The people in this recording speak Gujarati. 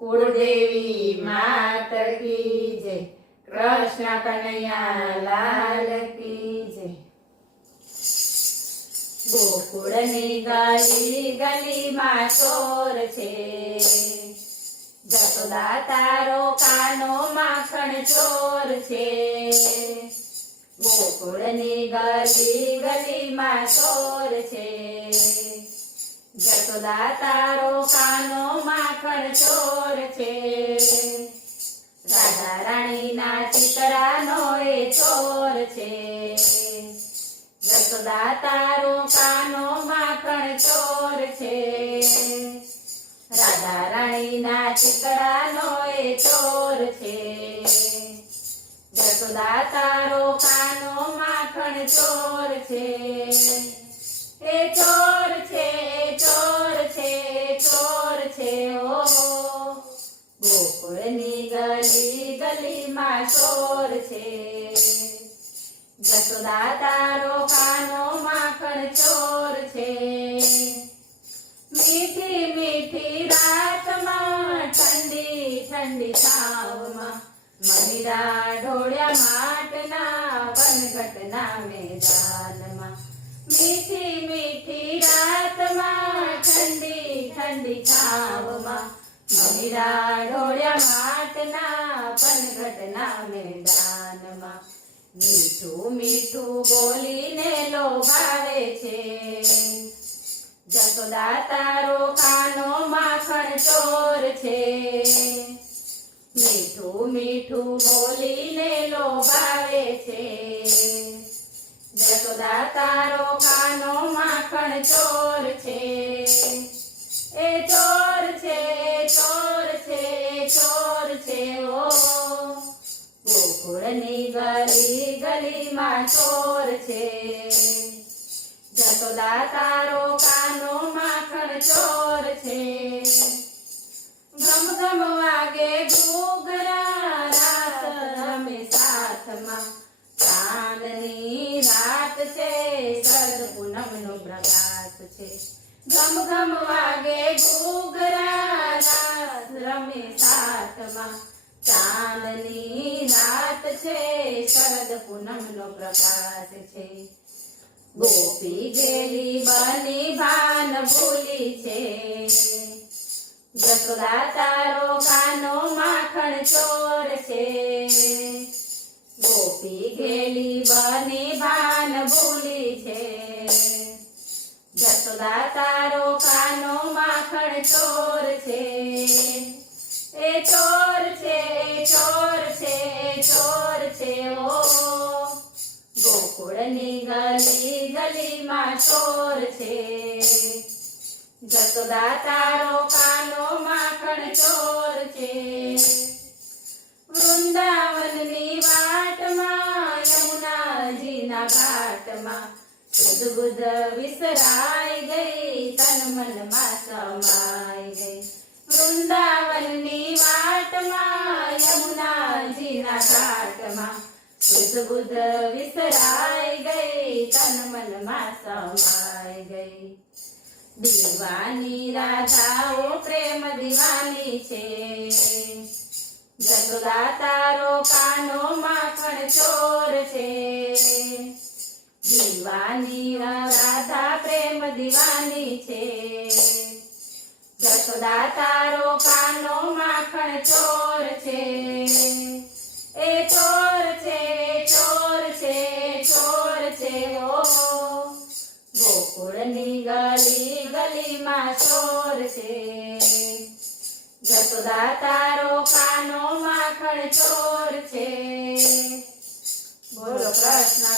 કુળદેવી માત કી જય, કૃષ્ણ કનૈયા લાલ કી જય. ગોકુળની ગલી ગલીમાં ચોર છે, જશોદા તારો કાનો માખણ ચોર છે. ગોકુળની ગલી ગલીમાં ચોર છે, જશોદા તારો કાનો માખણ ચોર છે. રાધા રાણીના ચિતરાનો એ ચોર છે, જશોદા તારો કાનો માખણ ચોર છે. રાધા રાણીના ચિતરાનો એ ચોર છે, જશોદા તારો કાનો માખણ ચોર છે. એ ચોર છે, ચોર છે, ચોર છે ઓ. ગોકુળની ગલી ગલીમાં ચોર છે, જશોદા તારો કાનો માખણ ચોર છે. મીઠી મીઠી રાતમાં ઠંડી ઠંડી છાવમાં મનીરા ઢોળ્યા માટના વનગટના મેદાનમાં. મીઠી મીઠી રાતમાં ઠંડી ઠંડી છાવમાં મનીરા ઢોળ્યા માટના વનગટના મેદાનમાં. મીઠું મીઠું બોલીને લોભાવે છે, જશોદા તારો કાનો માખણ ચોર છે. મીઠું મીઠું બોલીને લોભાવે છે, જશોદા તારો કાનો માખણ ચોર છે. એ ચોર છે, ચોર છે, ચોર છે ઓ. ગોકુળની ગલી ગલીમાં ચોર છે, જશોદા તારો કાનો માખણ ચોર છે. ઘમ ઘમ વાગે ઘૂઘરા રાસ રમે સાથમાં, ચાંદની રાત છે શરદ પૂનમનો પ્રકાશ છે. ઘમ ઘમ વાગે ઘૂઘરા રાસ રમે સાથમાં, ચાંદની રાત છે શરદ પૂનમનો પ્રકાશ છે. ગોપી ગેલી બની ભાન ભૂલી છે, જશોદા તારો કાનો માખણ ચોર છે. ગોપી ગેલી બની ભાન ભૂલી છે, જશોદા તારો કાનો માખણ ચોર છે. એ ચોર છે, ચોર છે, ચોર છે ઓ. ગોકુળની ગલી ગલીમાં ચોર છે, જશોદા તારો કાનો માખણ ચોર છે. વૃંદાવનની વાટમાં યમુનાજીના ઘાટમાં સુધ બુધ વિસરાઈ ગઈ, તન મનમાં સમાઈ ગઈ. વૃંદાવનની વાટમાં યમુનાજીના ઘાટમાં સુધ બુધ વિસરાઈ ગઈ, તન મનમાં સમાઈ ગઈ. દીવાની રાધાઓ પ્રેમ દીવાની છે, જશોદા તારો કાનો માખણ ચોર છે. દીવાની રાધા પ્રેમ દીવાની છે, જશોદા તારો કાનો માખણ ચોર છે. એ ચોર છે, ચોર છે, ચોર છે ઓ. ગોકુળની ગલી ગલીમાં ચોર છે, જશોદા તારો કાનો માખણ ચોર છે. બોલો કૃષ્ણ